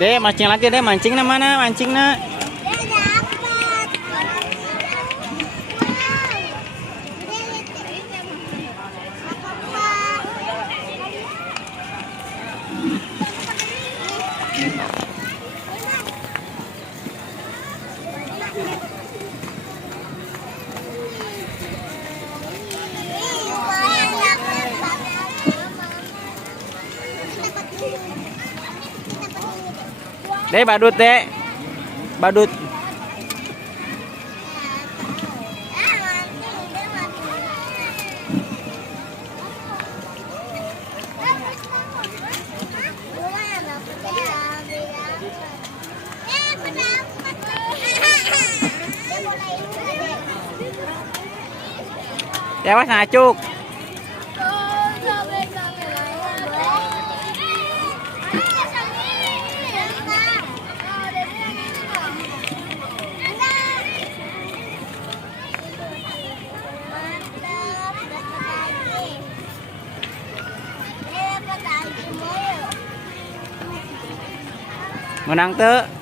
Dek, mancing lagi deh, mancing na mana? Mancing na. Dek, badut dek, badut. Dewas ngacuk. Menang tuh.